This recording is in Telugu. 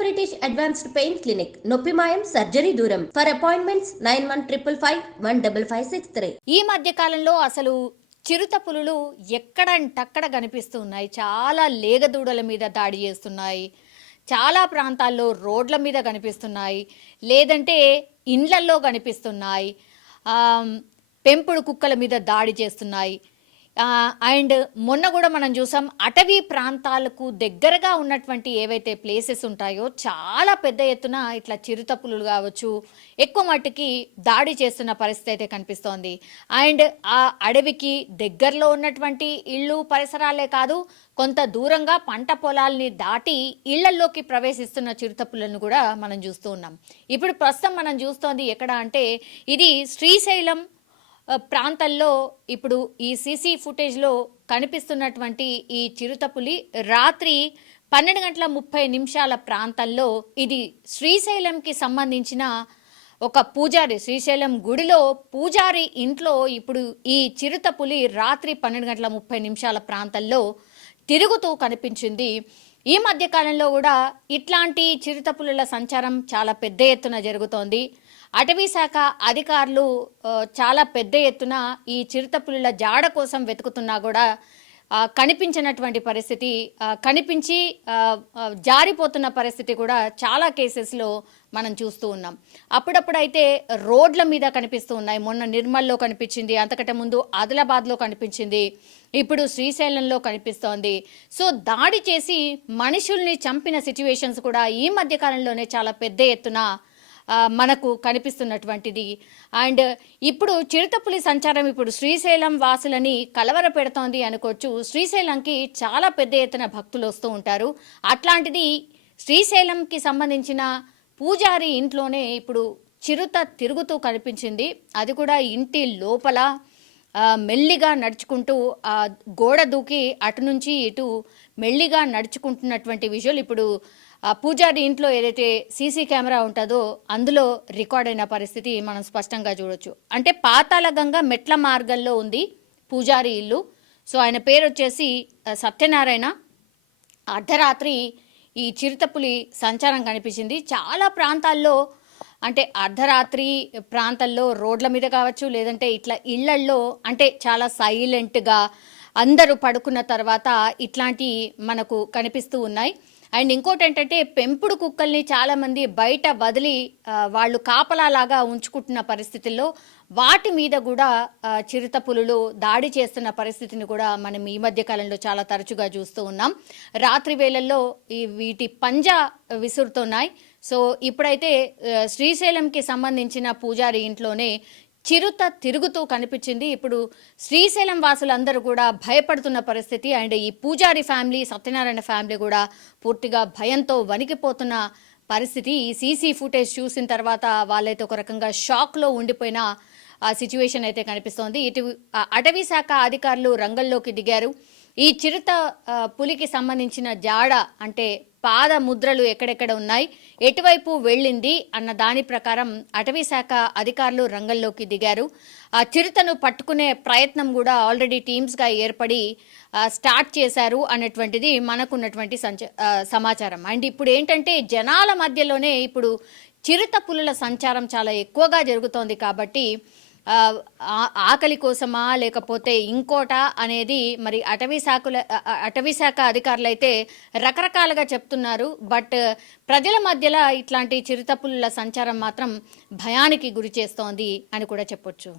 బ్రిటిష్ అడ్వాన్స్డ్ పెయిన్ క్లినిక్, నొప్పి మాయం, సర్జరీ దూరం. For appointments 9155556563. ఈ మధ్య కాలంలో అసలు చిరుత పులులు ఎక్కడంటక్కడ కనిపిస్తూ ఉన్నాయి. చాలా లేగదూడల మీద దాడి చేస్తున్నాయి. చాలా ప్రాంతాల్లో రోడ్ల మీద కనిపిస్తున్నాయి, లేదంటే ఇండ్లల్లో కనిపిస్తున్నాయి. పెంపుడు కుక్కల మీద దాడి చేస్తున్నాయి. అండ్ మొన్న కూడా మనం చూసాం, అటవీ ప్రాంతాలకు దగ్గరగా ఉన్నటువంటి ఏవైతే ప్లేసెస్ ఉంటాయో చాలా పెద్ద ఎత్తున ఇట్లా చిరుతపులులు కావచ్చు ఎక్కువ మట్టుకి దాడి చేస్తున్న పరిస్థితి అయితే కనిపిస్తోంది. అండ్ ఆ అడవికి దగ్గరలో ఉన్నటువంటి ఇళ్ళు పరిసరాలే కాదు, కొంత దూరంగా పంట పొలాల్ని దాటి ఇళ్లల్లోకి ప్రవేశిస్తున్న చిరుతపులను కూడా మనం చూస్తూ ఉన్నాం. ఇప్పుడు ప్రస్తుతం మనం చూస్తోంది ఎక్కడ అంటే, ఇది శ్రీశైలం ప్రాంతాల్లో ఇప్పుడు ఈ సీసీ ఫుటేజ్లో కనిపిస్తున్నటువంటి ఈ చిరుతపులి రాత్రి 12:30 ప్రాంతంలో ఇది శ్రీశైలంకి సంబంధించిన ఒక పూజారి, శ్రీశైలం గుడిలో పూజారి ఇంట్లో ఇప్పుడు ఈ చిరుతపులి రాత్రి 12:30 ప్రాంతంలో తిరుగుతూ కనిపించింది. ఈ మధ్యకాలంలో కూడా ఇట్లాంటి చిరుతపులుల సంచారం చాలా పెద్ద ఎత్తున జరుగుతోంది. అటవీ శాఖ అధికారులు చాలా పెద్ద ఎత్తున ఈ చిరుతపులుల జాడ కోసం వెతుకుతున్నా కూడా కనిపించినటువంటి పరిస్థితి, కనిపించి జారిపోతున్న పరిస్థితి కూడా చాలా కేసెస్లో మనం చూస్తూ ఉన్నాం. అప్పుడప్పుడైతే రోడ్ల మీద కనిపిస్తూ ఉన్నాయి. మొన్న నిర్మల్లో కనిపించింది, అంతకంటే ముందు ఆదిలాబాద్లో కనిపించింది, ఇప్పుడు శ్రీశైలంలో కనిపిస్తోంది. సో దాడి చేసి మనుషుల్ని చంపిన సిచ్యువేషన్స్ కూడా ఈ మధ్యకాలంలోనే చాలా పెద్ద ఎత్తున మనకు కనిపిస్తున్నటువంటిది. అండ్ ఇప్పుడు చిరుతపులి సంచారం ఇప్పుడు శ్రీశైలం వాసులని కలవర పెడుతోంది అనుకోవచ్చు. శ్రీశైలంకి చాలా పెద్ద ఎత్తున భక్తులు వస్తూ ఉంటారు. అట్లాంటిది శ్రీశైలంకి సంబంధించిన పూజారి ఇంట్లోనే ఇప్పుడు చిరుత తిరుగుతూ కనిపించింది. అది కూడా ఇంటి లోపల మెల్లిగా నడుచుకుంటూ గోడ దూకి అటు నుంచి ఇటు మెల్లిగా నడుచుకుంటున్నటువంటి విజువల్ ఇప్పుడు పూజారి ఇంట్లో ఏదైతే సీసీ కెమెరా ఉంటుందో అందులో రికార్డ్ అయిన పరిస్థితి మనం స్పష్టంగా చూడొచ్చు. అంటే పాతాళ గంగ మెట్ల మార్గంలో ఉంది పూజారి ఇల్లు. సో ఆయన పేరు వచ్చేసి సత్యనారాయణ. అర్ధరాత్రి ఈ చిరుతపులి సంచారం కనిపించింది. చాలా ప్రాంతాల్లో అంటే అర్ధరాత్రి ప్రాంతాల్లో రోడ్ల మీద కావచ్చు, లేదంటే ఇట్లా ఇళ్లల్లో అంటే చాలా సైలెంట్గా అందరూ పడుకున్న తర్వాత ఇట్లాంటి మనకు కనిపిస్తూ ఉన్నాయి. అండ్ ఇంకోటి ఏంటంటే, పెంపుడు కుక్కల్ని చాలామంది బయట వదిలి వాళ్ళు కాపలాలాగా ఉంచుకుంటున్న పరిస్థితుల్లో వాటి మీద కూడా చిరుతపులులు దాడి చేస్తున్న పరిస్థితిని కూడా మనం ఈ మధ్య కాలంలో చాలా తరచుగా చూస్తూ ఉన్నాం. రాత్రి వేళల్లో వీటి పంజా విసురుతున్నాయి. సో ఇప్పుడైతే శ్రీశైలంకి సంబంధించిన పూజారి ఇంట్లోనే చిరుత తిరుగుతూ కనిపించింది. ఇప్పుడు శ్రీశైలం వాసులందరూ కూడా భయపడుతున్న పరిస్థితి. అండ్ ఈ పూజారి ఫ్యామిలీ, సత్యనారాయణ ఫ్యామిలీ కూడా పూర్తిగా భయంతో వణికిపోతున్న పరిస్థితి. ఈ సీసీ ఫుటేజ్ చూసిన తర్వాత వాళ్ళైతే ఒక రకంగా షాక్లో ఉండిపోయిన సిచ్యువేషన్ అయితే కనిపిస్తోంది. ఇటు అటవీ శాఖ అధికారులు రంగంలోకి దిగారు. ఈ చిరుత పులికి సంబంధించిన జాడ అంటే పాద ముద్రలు ఎక్కడెక్కడ ఉన్నాయి, ఎటువైపు వెళ్ళింది అన్న దాని ప్రకారం అటవీ శాఖ అధికారులు రంగంలోకి దిగారు. ఆ చిరుతను పట్టుకునే ప్రయత్నం కూడా ఆల్రెడీ టీమ్స్గా ఏర్పడి స్టార్ట్ చేశారు అన్నటువంటిది మనకున్నటువంటి సమాచారం. అండ్ ఇప్పుడు ఏంటంటే, జనాల మధ్యలోనే ఇప్పుడు చిరుత పులుల సంచారం చాలా ఎక్కువగా జరుగుతోంది కాబట్టి ఆకలి కోసమా లేకపోతే ఇంకోటా అనేది మరి అటవీ శాఖ అధికారులు అయితే రకరకాలుగా చెప్తున్నారు. బట్ ప్రజల మధ్యలో ఇట్లాంటి చిరుతపులుల సంచారం మాత్రం భయానికి గురి చేస్తోంది అని కూడా చెప్పొచ్చు.